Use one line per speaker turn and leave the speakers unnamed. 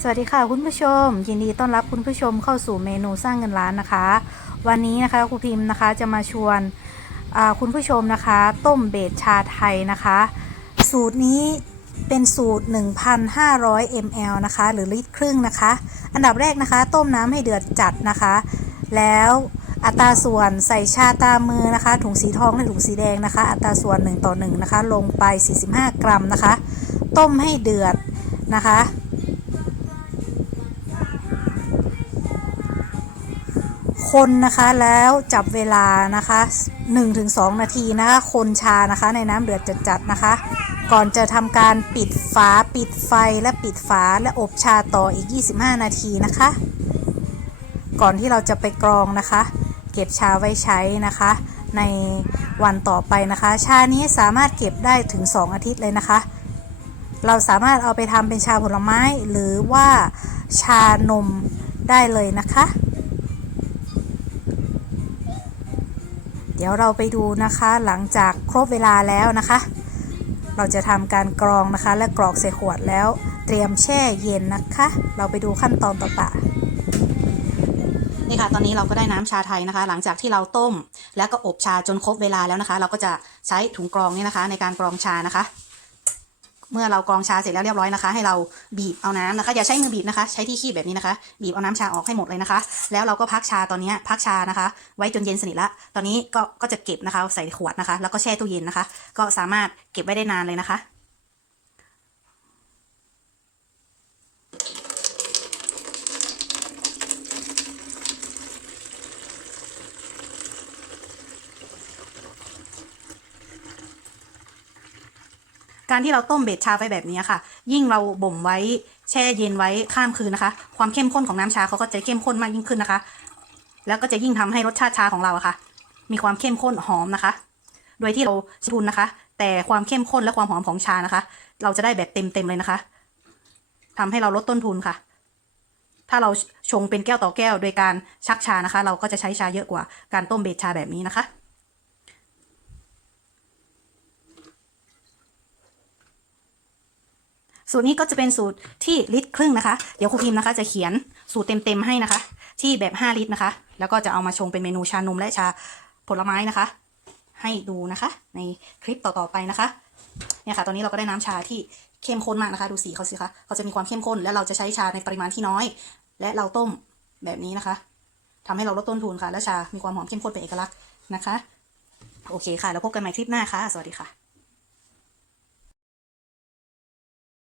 สวัสดีค่ะคุณผู้ชม ยินดีต้อนรับคุณผู้ชมเข้าสู่เมนูสร้างเงินล้านนะคะ วันนี้นะคะครูพิมพ์นะคะจะมาชวนคุณผู้ชมนะคะ ต้มเบสชาไทยนะคะ สูตรนี้เป็นสูตร 1,500 ml นะคะ หรือลิตรครึ่งนะคะ อันดับแรกนะคะ ต้มน้ำให้เดือดจัดนะคะ แล้วอัตราส่วนใส่ชาตามมือนะคะ ถุงสีทองและถุงสีแดงนะคะ อัตราส่วน 1 ต่อ 1 นะคะ ลงไป 45 กรัมนะคะ ต้มให้เดือดนะคะ คนนะคะแล้วจับเวลานะคะ 1-2 นาทีนะคะ คนชานะคะในน้ำเดือดจัดๆนะคะ ก่อนจะทำการปิดฝาปิดไฟและปิดฝาและอบชาต่ออีก 25 นาทีนะคะ ก่อนที่เราจะไปกรองนะคะ เก็บชาไว้ใช้นะคะ ในวันต่อไปนะคะ ชานี้สามารถเก็บได้ถึง 2 อาทิตย์เลยนะคะ เราสามารถเอาไปทำเป็นชาผลไม้หรือว่าชานมได้เลยนะคะ ดี๋ยวเราไปดูนะคะหลังจากครบเวลาแล้วนะคะ เราจะทำการกรองนะคะ และกรอกใส่ขวดแล้วเตรียมแช่เย็นนะคะ เราไปดูขั้นตอนต่อไปนี่ค่ะตอนนี้เราก็ได้น้ำชาไทยนะคะ หลังจากที่เราต้ม แล้วก็อบชาจนครบเวลาแล้วนะคะ เราก็จะใช้ถุงกรองนี่นะคะ ในการกรองชานะคะ เมื่อเรากรองชาเสร็จแล้วเรียบร้อยนะคะ ให้เราบีบเอาน้ำนะคะอย่าใช้มือบีบนะคะ ใช้ที่คีบแบบนี้นะคะ บีบเอาน้ำชาออกให้หมดเลยนะคะ แล้วเราก็พักชาตอนนี้พักชานะคะ ไว้จนเย็นสนิทละตอนนี้ก็ก็จะเก็บนะคะใส่ขวดนะคะ แล้วก็แช่ตู้เย็นนะคะ ก็สามารถเก็บไว้ได้นานเลยนะคะ การที่เราต้มเบสชาไว้แบบนี้ค่ะ ยิ่งเราบ่มไว้แช่เย็นไว้ข้ามคืนนะคะ ความเข้มข้นของน้ำชาเขาก็จะเข้มข้นมากยิ่งขึ้นนะคะ แล้วก็จะยิ่งทำให้รสชาติชาของเราอะค่ะ มีความเข้มข้นหอมนะคะ โดยที่เราใช้ทุนนะคะ แต่ความเข้มข้นและความหอมของชานะคะ เราจะได้แบบเต็มๆเลยนะคะทำให้เราลดต้นทุนค่ะ ถ้าเราชงเป็นแก้วต่อแก้ว โดยการชักชานะคะ เราก็จะใช้ชาเยอะกว่าการต้มเบสชาแบบนี้นะคะ สูตรนี้ก็จะเป็นสูตรที่ลิตรครึ่งนะคะ เดี๋ยวครูพิมพ์นะคะ จะเขียนสูตรเต็มๆให้นะคะ ที่แบบ 5 ลิตรนะคะ แล้วก็จะเอามาชงเป็นเมนูชานมและชาผลไม้นะคะ ให้ดูนะคะ ในคลิปต่อๆไปนะคะเนี่ยค่ะ ตอนนี้เราก็ได้น้ำชาที่เข้มข้นมากนะคะ ดูสีเขาสิคะเขาจะมีความเข้มข้น และเราจะใช้ชาในปริมาณที่น้อย และเราต้มแบบนี้นะคะทำให้เราลดต้นทุนค่ะ และชา มีความหอมเข้มข้นเป็นเอกลักษณ์นะคะ โอเคค่ะ แล้วพบกันใหม่คลิปหน้าค่ะ สวัสดีค่ะ